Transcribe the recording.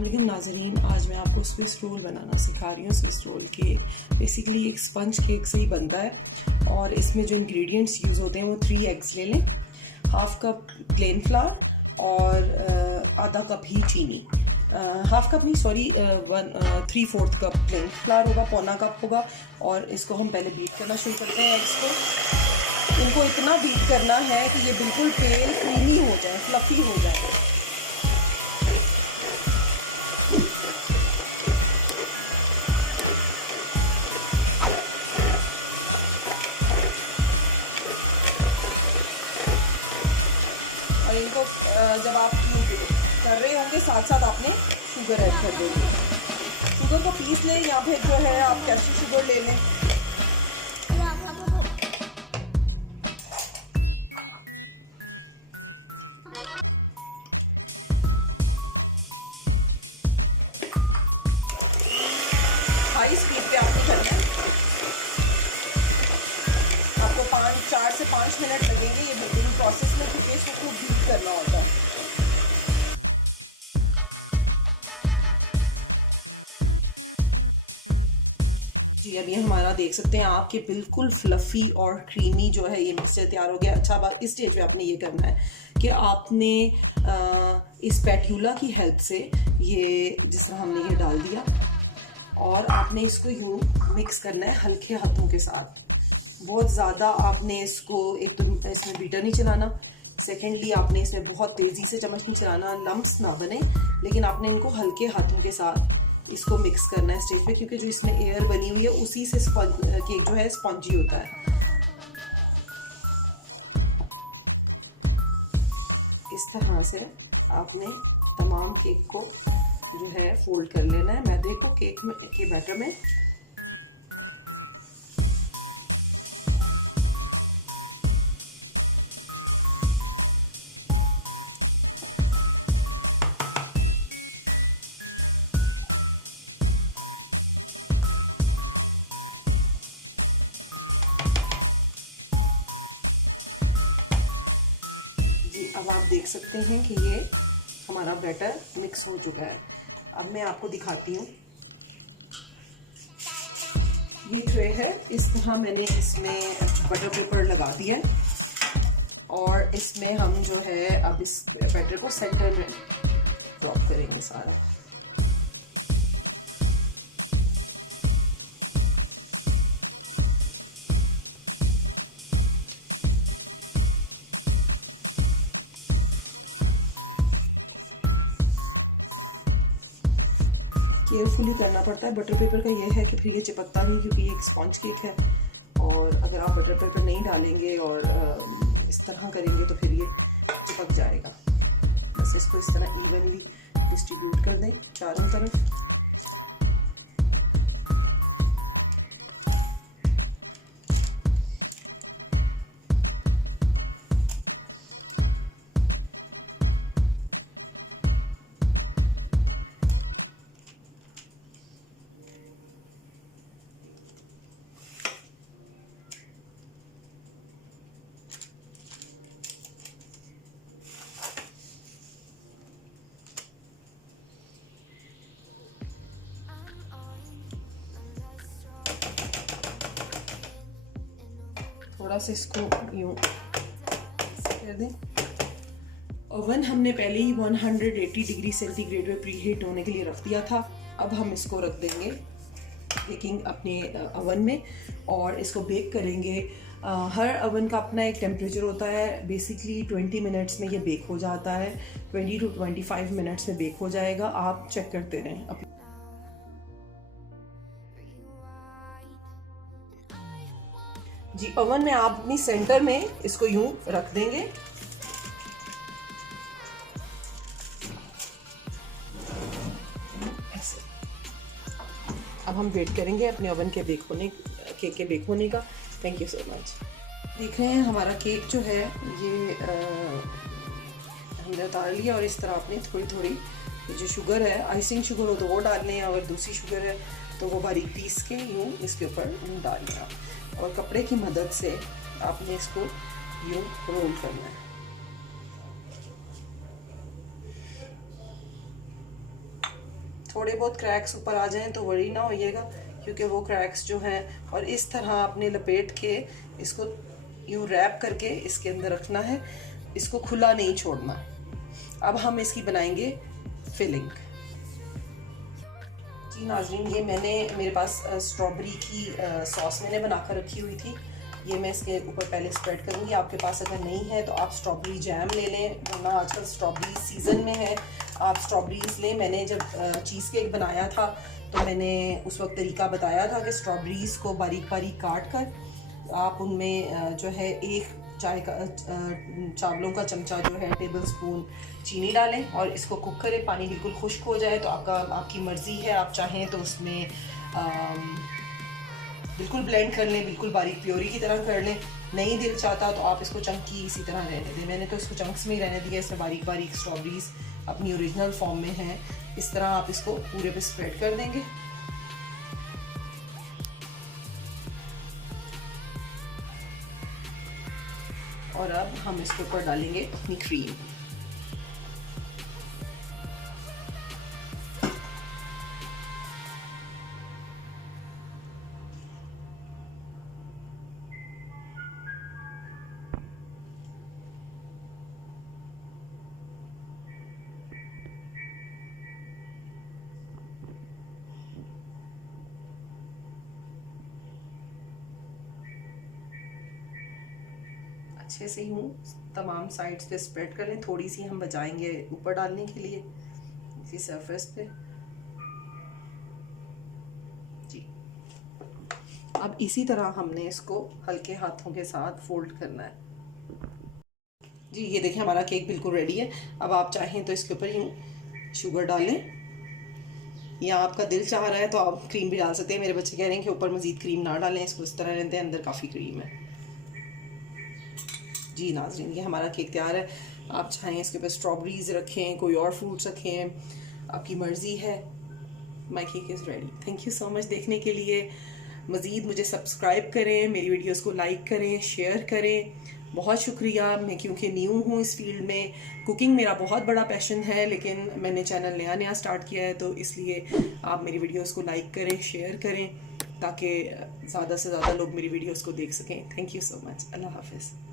अस्सलामुअलैकुम नाज़रीन, आज मैं आपको स्विस रोल बनाना सिखा रही हूँ। स्विस रोल केक बेसिकली एक स्पंज केक से ही बनता है और इसमें जो इंग्रेडिएंट्स यूज़ होते हैं वो 3 एग्स ले लें, हाफ कप प्लेन फ्लावर और आधा कप ही चीनी, हाफ कप नहीं सॉरी 3/4 कप प्लेन फ्लावर होगा, पौना कप होगा। और इसको हम पहले बीट करना शुरू करते हैं एग्स को। इनको इतना बीट करना है कि ये बिल्कुल पेल क्रीमी हो जाए, फ्लफी हो जाए। और इनको जब आप कर रहे होंगे साथ साथ आपने शुगर ऐड कर देंगे। शुगर को पीस लें या फिर जो है आप कैस्टर शुगर ले लें। हाई स्पीड पे आपको करना है। आपको 4 से 5 मिनट लगेंगे ये बेकिंग प्रोसेस में, क्योंकि इसको खूब बीट करना होता है। जी अभी हमारा देख सकते हैं आपके बिल्कुल फ्लफ़ी और क्रीमी जो है ये मिक्सचर तैयार हो गया। अच्छा बात इस स्टेज पे आपने ये करना है कि आपने इस पैट्यूला की हेल्प से ये जिस तरह हमने ये डाल दिया और आपने इसको यूँ मिक्स करना है हल्के हाथों के साथ। बहुत ज़्यादा आपने इसको, एक तो इसमें बीटर नहीं चलाना, सेकेंडली आपने इसमें बहुत तेज़ी से चम्मच नहीं चलाना, लम्प्स ना बने, लेकिन आपने इनको हल्के हाथों के साथ इसको मिक्स करना है स्टेज पे, क्योंकि जो इसमें एयर बनी हुई है उसी से केक जो है स्पॉन्जी होता है। इस तरह से आपने तमाम केक को जो है फोल्ड कर लेना है मैदे को केक में के बैटर में। अब आप देख सकते हैं कि ये हमारा बैटर मिक्स हो चुका है। अब मैं आपको दिखाती हूँ। ये ट्रे है, इस तरह मैंने इसमें बटर पेपर लगा दिया है और इसमें हम जो है अब इस बैटर को सेंटर में ड्रॉप करेंगे सारा। केयरफुली करना पड़ता है। बटर पेपर का ये है कि फिर ये चिपकता नहीं, क्योंकि ये एक स्पॉन्ज केक है और अगर आप बटर पेपर नहीं डालेंगे और इस तरह करेंगे तो फिर ये चिपक जाएगा। बस इसको इस तरह इवनली डिस्ट्रीब्यूट कर दें चारों तरफ। थोड़ा सा इसको यूँ कर दें। ओवन हमने पहले ही 180 डिग्री सेंटीग्रेड पे प्री हीट होने के लिए रख दिया था। अब हम इसको रख देंगे बेकिंग अपने ओवन में और इसको बेक करेंगे। हर ओवन का अपना एक टेम्परेचर होता है। बेसिकली 20 मिनट्स में ये बेक हो जाता है। 20 to 25 मिनट्स में बेक हो जाएगा। आप चेक करते रहें। जी ओवन में आप अपनी सेंटर में इसको यूं रख देंगे। ऐसे अब हम वेट करेंगे अपने ओवन के बेक होने का। Thank you so much. देख रहे हैं हमारा केक जो है ये हमने उतार लिया और इस तरह आपने थोड़ी थोड़ी जो शुगर है, आइसिंग शुगर हो तो वो डालने हैं, अगर दूसरी शुगर है तो वो बारीक पीस के यूँ इसके ऊपर डाल लिया और कपड़े की मदद से आपने इसको यूँ रोल करना है। थोड़े बहुत क्रैक्स ऊपर आ जाएं तो वरी ना होइएगा, क्योंकि वो क्रैक्स जो हैं, और इस तरह आपने लपेट के इसको यूँ रैप करके इसके अंदर रखना है, इसको खुला नहीं छोड़ना। अब हम इसकी बनाएंगे फिलिंग। जी नाज़रीन, ये मेरे पास स्ट्रॉबेरी की सॉस मैंने बनाकर रखी हुई थी, ये मैं इसके ऊपर पहले स्प्रेड करूँगी। आपके पास अगर नहीं है तो आप स्ट्रॉबेरी जैम ले लें, वरना आजकल स्ट्रॉबेरी सीज़न में है, आप स्ट्रॉबेरीज लें। मैंने जब चीज़ केक बनाया था तो मैंने उस वक्त तरीका बताया था कि स्ट्रॉबेरीज़ को बारीक बारीक काट कर आप उनमें जो है 1 चाय का चावलों का चमचा जो है टेबल स्पून चीनी डालें और इसको कुक करें। पानी बिल्कुल खुश्क हो जाए तो आपकी मर्ज़ी है, आप चाहें तो उसमें बिल्कुल ब्लेंड कर लें, बिल्कुल बारीक प्योरी की तरह कर लें। नहीं दिल चाहता तो आप इसको चंकी इसी तरह रहने दें। मैंने तो इसको चंक्स में ही रहने दिया। इसमें बारीक बारीक स्ट्रॉबेरीज अपनी ओरिजिनल फॉर्म में हैं। इस तरह आप इसको पूरे पे स्प्रेड कर देंगे। और अब हम इसके ऊपर डालेंगे अपनी क्रीम। अच्छे से यूँ तमाम साइड्स पे स्प्रेड कर लें। थोड़ी सी हम बचाएंगे ऊपर डालने के लिए इसी सरफेस पे। जी, अब इसी तरह हमने इसको हल्के हाथों के साथ फोल्ड करना है। जी, ये देखें हमारा केक बिल्कुल रेडी है। अब आप चाहें तो इसके ऊपर यूँ शुगर डालें, या आपका दिल चाह रहा है तो आप क्रीम भी डाल सकते हैं। मेरे बच्चे कह रहे हैं कि ऊपर मज़ीद क्रीम ना डालें, इसको इस तरह रहते हैं, अंदर काफ़ी क्रीम है। जी नाज़रीन, ये हमारा केक तैयार है। आप चाहें इसके ऊपर स्ट्रॉबेरीज रखें, कोई और फ्रूट्स रखें, आपकी मर्ज़ी है। माई cake is ready. Thank you so much देखने के लिए। मज़ीद मुझे सब्सक्राइब करें, मेरी वीडियोस को लाइक करें, शेयर करें। बहुत शुक्रिया। मैं क्योंकि न्यू हूँ इस फील्ड में, कुकिंग मेरा बहुत बड़ा पैशन है, लेकिन मैंने चैनल नया स्टार्ट किया है, तो इसलिए आप मेरी वीडियोस को लाइक करें, शेयर करें, ताकि ज़्यादा से ज़्यादा लोग मेरी वीडियोस को देख सकें। Thank you so much. अल्लाह हाफ़िज़।